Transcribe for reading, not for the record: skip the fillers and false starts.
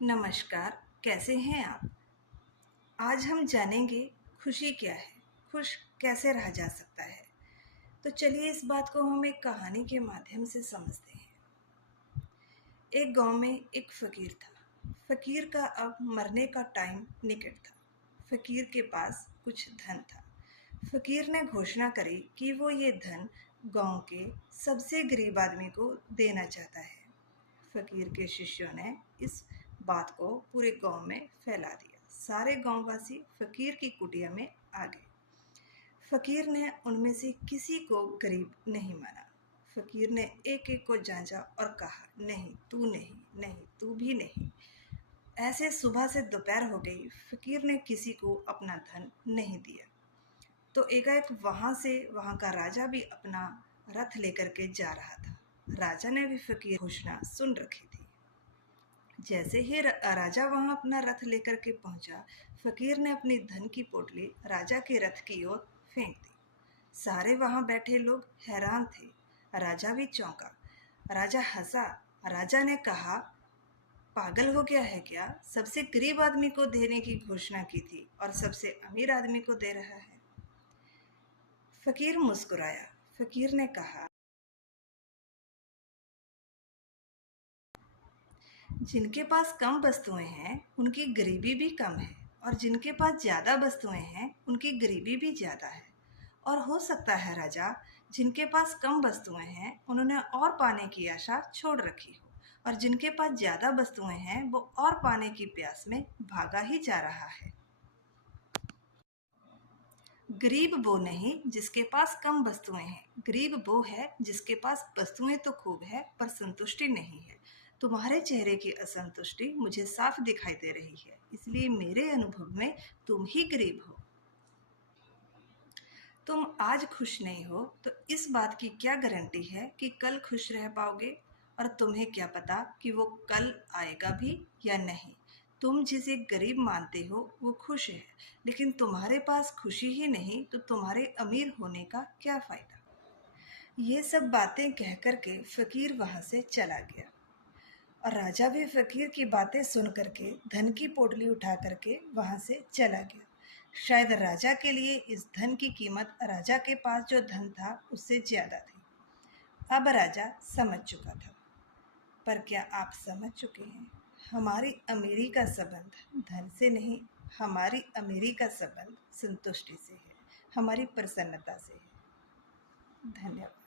नमस्कार, कैसे हैं आप? आज हम जानेंगे खुशी क्या है, खुश कैसे रहा जा सकता है। तो चलिए इस बात को हम एक कहानी के माध्यम से समझते हैं। एक गांव में एक फ़कीर था। फ़कीर का अब मरने का टाइम निकट था। फ़कीर के पास कुछ धन था। फ़कीर ने घोषणा करी कि वो ये धन गांव के सबसे गरीब आदमी को देना चाहता है। फ़कीर के शिष्यों ने इस बात को पूरे गांव में फैला दिया। सारे गांववासी फ़कीर की कुटिया में आ गए। फ़कीर ने उनमें से किसी को गरीब नहीं माना। फ़कीर ने एक-एक को जांचा और कहा, नहीं, तू नहीं, नहीं, तू भी नहीं। ऐसे सुबह से दोपहर हो गई, फ़कीर ने किसी को अपना धन नहीं दिया। तो एकाएक वहाँ का राजा भी अपना रथ लेकर के जा रहा था। राजा ने भी फ़कीर घोषणा सुन रखी थी। जैसे ही राजा वहां अपना रथ लेकर के पहुंचा, फकीर ने अपनी धन की पोटली राजा के रथ की ओर फेंक दी। सारे वहां बैठे लोग हैरान थे। राजा भी चौंका। राजा हंसा। राजा ने कहा, पागल हो गया है क्या? सबसे गरीब आदमी को देने की घोषणा की थी और सबसे अमीर आदमी को दे रहा है। फकीर मुस्कुराया। फकीर ने कहा, जिनके पास कम वस्तुएं हैं उनकी गरीबी भी कम है, और जिनके पास ज़्यादा वस्तुएं हैं उनकी गरीबी भी ज़्यादा है। और हो सकता है राजा, जिनके पास कम वस्तुएं हैं उन्होंने और पाने की आशा छोड़ रखी हो, और जिनके पास ज़्यादा वस्तुएं हैं वो और पाने की प्यास में भागा ही जा रहा है। गरीब वो नहीं जिसके पास कम वस्तुएं हैं, गरीब वो है जिसके पास वस्तुएं तो खूब है पर संतुष्टि नहीं है। तुम्हारे चेहरे की असंतुष्टि मुझे साफ दिखाई दे रही है, इसलिए मेरे अनुभव में तुम ही गरीब हो। तुम आज खुश नहीं हो तो इस बात की क्या गारंटी है कि कल खुश रह पाओगे? और तुम्हें क्या पता कि वो कल आएगा भी या नहीं। तुम जिसे गरीब मानते हो वो खुश है, लेकिन तुम्हारे पास खुशी ही नहीं तो तुम्हारे अमीर होने का क्या फायदा? ये सब बातें कह कर के फकीर वहां से चला गया, और राजा भी फकीर की बातें सुन करके धन की पोटली उठा करके वहां से चला गया। शायद राजा के लिए इस धन की कीमत राजा के पास जो धन था उससे ज्यादा थी। अब राजा समझ चुका था। पर क्या आप समझ चुके हैं? हमारी अमीरी का संबंध धन से नहीं, हमारी अमीरी का संबंध संतुष्टि से है, हमारी प्रसन्नता से है। धन्यवाद।